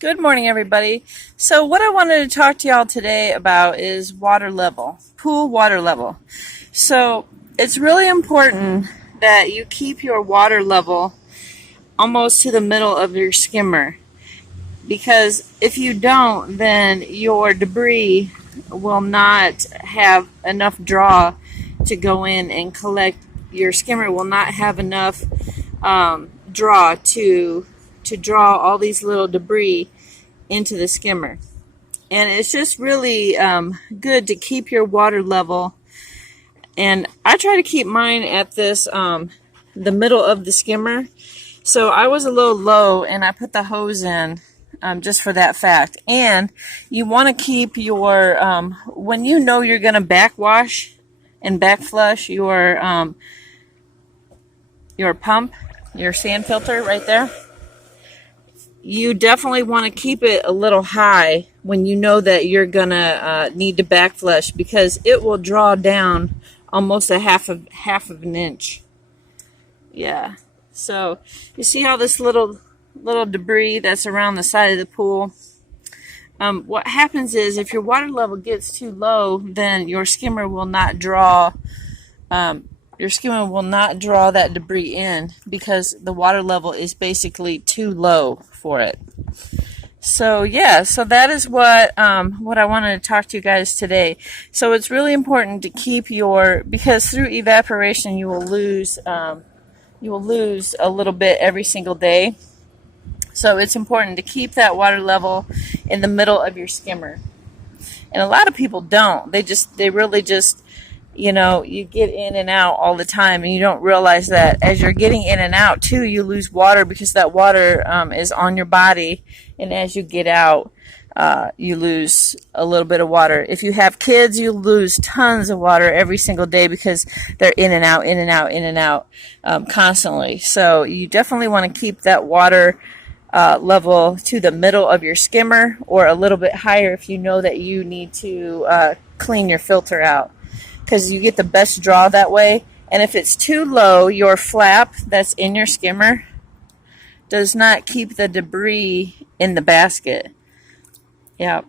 Good morning, everybody. So what I wanted to talk to y'all today about is water level, pool water level. So it's really important that you keep your water level almost to the middle of your skimmer, because if you don't, then your debris will not have enough draw to go in and collect. Your skimmer will not have enough draw to draw all these little debris into the skimmer. And it's just really good to keep your water level. And I try to keep mine at this the middle of the skimmer. So I was a little low, and I put the hose in just for that fact. And you want to keep your when you know you're going to backwash and backflush your pump, your sand filter right there, you definitely want to keep it a little high when you know that you're gonna need to backflush, because it will draw down almost a half of an inch. Yeah. So you see how this little debris that's around the side of the pool. What happens is, if your water level gets too low, then your skimmer will not draw. That debris in, because the water level is basically too low for it. So yeah, so that is what I wanted to talk to you guys today. So it's really important to keep because through evaporation you will lose a little bit every single day. So it's important to keep that water level in the middle of your skimmer. And a lot of people don't. They really just you get in and out all the time, and you don't realize that as you're getting in and out too, you lose water, because that water is on your body, and as you get out, you lose a little bit of water. If you have kids, you lose tons of water every single day, because they're in and out, in and out, in and out constantly. So you definitely want to keep that water level to the middle of your skimmer, or a little bit higher if you know that you need to clean your filter out, because you get the best draw that way. And if it's too low, your flap that's in your skimmer does not keep the debris in the basket. Yeah,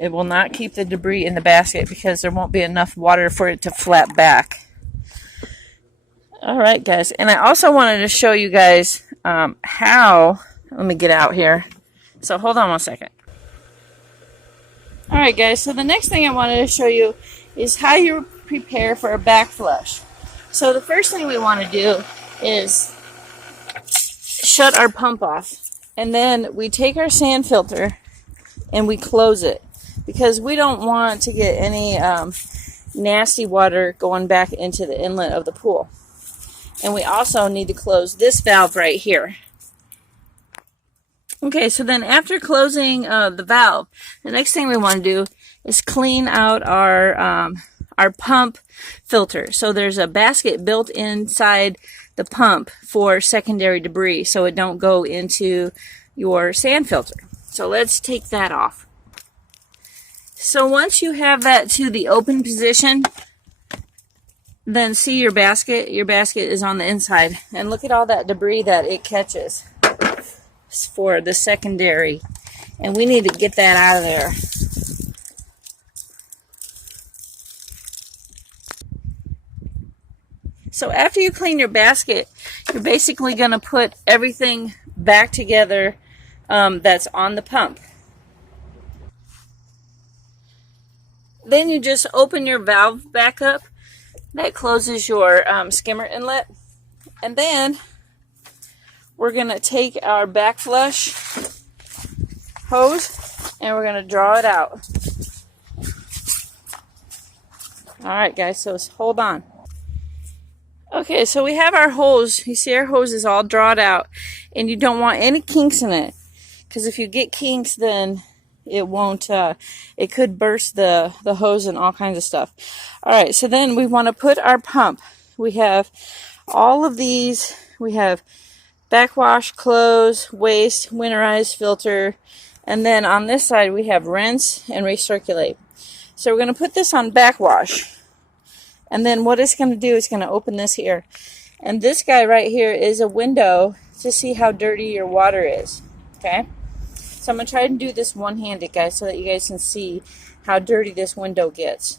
it will not keep the debris in the basket, because there won't be enough water for it to flap back. Alright guys, and I also wanted to show you guys how, let me get out here, so hold on one second. Alright guys, so the next thing I wanted to show you is how you prepare for a backflush. So the first thing we want to do is shut our pump off, and then we take our sand filter and we close it, because we don't want to get any nasty water going back into the inlet of the pool. And we also need to close this valve right here. Okay, so then after closing the valve, the next thing we want to do is clean out our pump filter. So there's a basket built inside the pump for secondary debris, so it don't go into your sand filter. So let's take that off. So once you have that to the open position, then see your basket is on the inside, and look at all that debris that it catches for the secondary, and we need to get that out of there. So after you clean your basket, you're basically going to put everything back together that's on the pump. Then you just open your valve back up. That closes your skimmer inlet. And then we're going to take our backflush hose and we're going to draw it out. Alright guys, so hold on. Okay, so we have our hose. You see our hose is all drawn out, and you don't want any kinks in it, because if you get kinks, then it won't, it could burst the hose and all kinds of stuff. Alright, so then we want to put our pump. We have all of these. We have backwash, close, waste, winterize, filter, and then on this side we have rinse and recirculate. So we're going to put this on backwash. And then what it's going to do is going to open this here. And this guy right here is a window to see how dirty your water is. Okay? So I'm going to try and do this one-handed, guys, so that you guys can see how dirty this window gets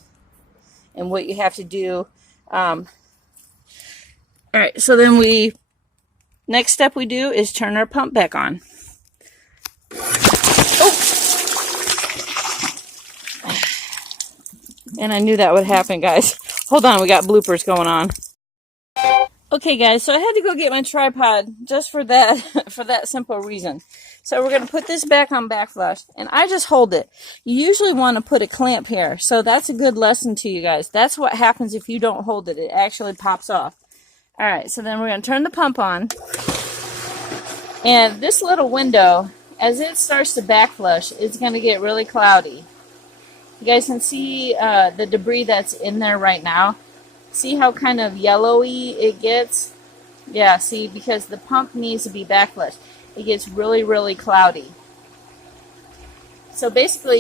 and what you have to do. All right, so then next step we do is turn our pump back on. Oh! And I knew that would happen, guys. Hold on, we got bloopers going on. Okay, guys, so I had to go get my tripod just for that, for that simple reason. So we're going to put this back on Backwash, and I just hold it. You usually want to put a clamp here, so that's a good lesson to you guys. That's what happens if you don't hold it. It actually pops off. All right, so then we're going to turn the pump on. And this little window, as it starts to backflush, it's going to get really cloudy. You guys can see the debris that's in there right now. See how kind of yellowy it gets? Yeah, see, because the pump needs to be backflushed. It gets really, really cloudy. So basically,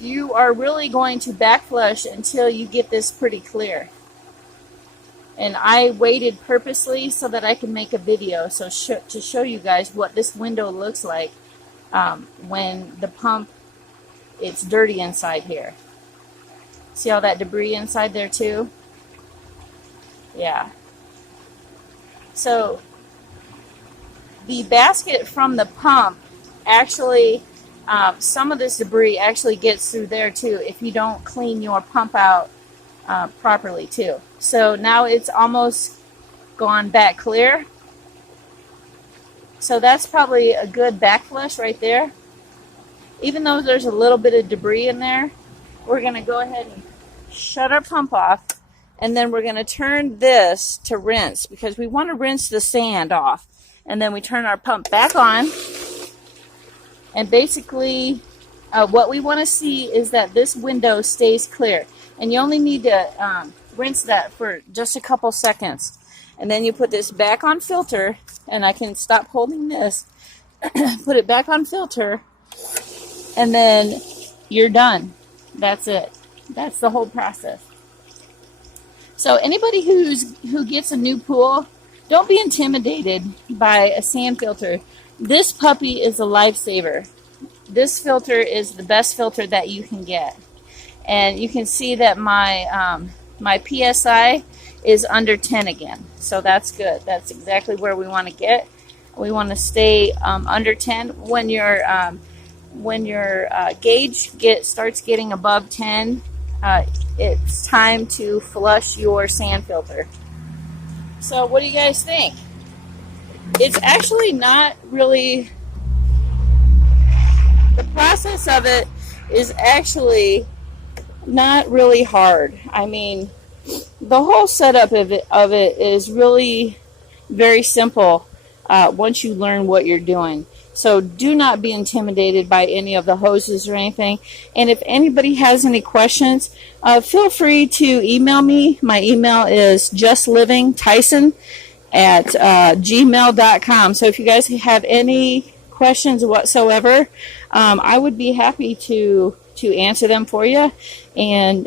you are really going to backflush until you get this pretty clear. And I waited purposely so that I can make a video to show you guys what this window looks like when the pump, it's dirty inside here. See all that debris inside there too? Yeah. So the basket from the pump actually, some of this debris actually gets through there too if you don't clean your pump out properly too. So now it's almost gone back clear. So that's probably a good backflush right there. Even though there's a little bit of debris in there, we're going to go ahead and shut our pump off. And then we're going to turn this to rinse because we want to rinse the sand off. And then we turn our pump back on. And basically, what we want to see is that this window stays clear. And you only need to rinse that for just a couple seconds. And then you put this back on filter. And I can stop holding this. Put it back on filter. And then you're done. That's it. That's the whole process. So anybody who gets a new pool, don't be intimidated by a sand filter. This puppy is a lifesaver. This filter is the best filter that you can get. And you can see that my PSI is under 10 again. So that's good. That's exactly where we want to get. We want to stay under 10. When your gauge starts getting above 10, it's time to flush your sand filter. So what do you guys think? It's actually not really, the process of it is actually not really hard. I mean, the whole setup of it is really very simple once you learn what you're doing. So do not be intimidated by any of the hoses or anything. And if anybody has any questions, feel free to email me. My email is justlivingtyson@gmail.com. So if you guys have any questions whatsoever, I would be happy to answer them for you. And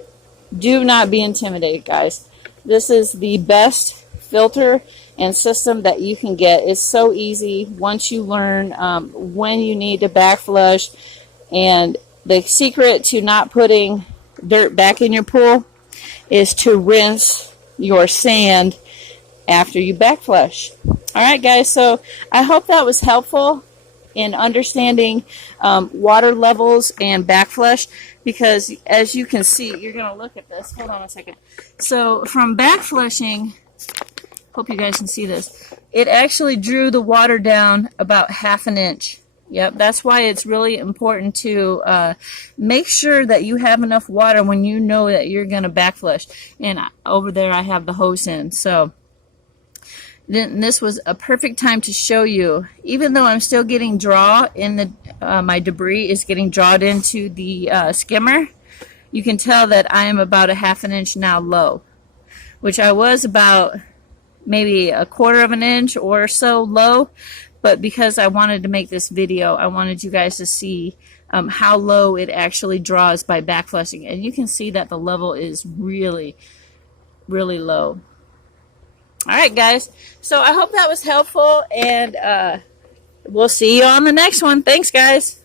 do not be intimidated, guys. This is the best filter and system that you can get. It's so easy once you learn when you need to backflush. And the secret to not putting dirt back in your pool is to rinse your sand after you backflush. Alright guys, so I hope that was helpful in understanding water levels and backflush, because as you can see, you're going to look at this. Hold on a second. So from backflushing, hope you guys can see this, it actually drew the water down about ½ an inch. Yep, that's why it's really important to make sure that you have enough water when you know that you're going to backflush. And over there I have the hose in. So then this was a perfect time to show you, even though I'm still getting draw in the, my debris is getting drawed into the skimmer, you can tell that I am about ½ an inch now low, which I was about maybe ¼ of an inch or so low. But because I wanted to make this video, I wanted you guys to see how low it actually draws by backflushing. And you can see that the level is really, really low. Alright guys, so I hope that was helpful, and we'll see you on the next one. Thanks guys.